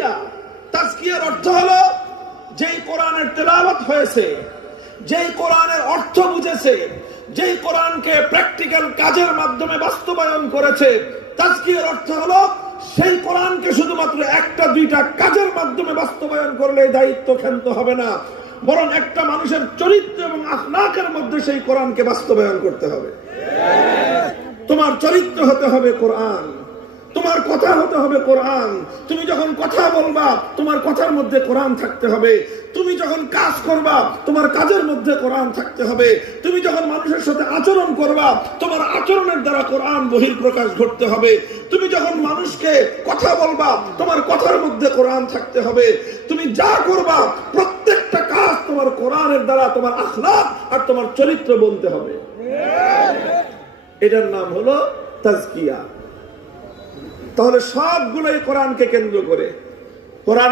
তাজকিয়া। তাজকিয়ার অর্থ হলো যেই কোরআনের তেলাওয়াত হয়েছে, যেই কোরআনের অর্থ বুঝেছে, যেই কোরআনকে প্র্যাকটিক্যাল কাজের মাধ্যমে বাস্তবায়ন করেছে, তাজকিয়ার অর্থ হলো সেই কোরআনকে শুধুমাত্র একটা দুইটা কাজের মাধ্যমে বাস্তবায়ন করলে দায়িত্ব ক্ষান্ত হবে না, বরং একটা মানুষের চরিত্র এবং আখলাকের মধ্যে সেই কোরআনকে বাস্তবায়ন করতে হবে। তোমার চরিত্র হতে হবে কোরআন, তোমার কথা হতে হবে কোরআন। তুমি যখন কথা বলবা তোমার কথার মধ্যে কোরআন থাকতে হবে, তুমি যখন কাজ করবা তোমার কাজের মধ্যে কোরআন থাকতে হবে, তুমি যখন মানুষের সাথে আচরণ করবা তোমার আচরণের দ্বারা কোরআন বহিঃপ্রকাশ ঘটতে হবে, তুমি যখন মানুষকে কথা বলবা তোমার কথার মধ্যে কোরআন থাকতে হবে, তুমি যা করবা প্রত্যেকটা কাজ তোমার কোরআনের দ্বারা তোমার আখলাক আর তোমার চরিত্র বলতে হবে। এটার নাম হলো তাজকিয়া। তাহলে সবগুলোই কোরআনকে কেন্দ্র করে। কোরআন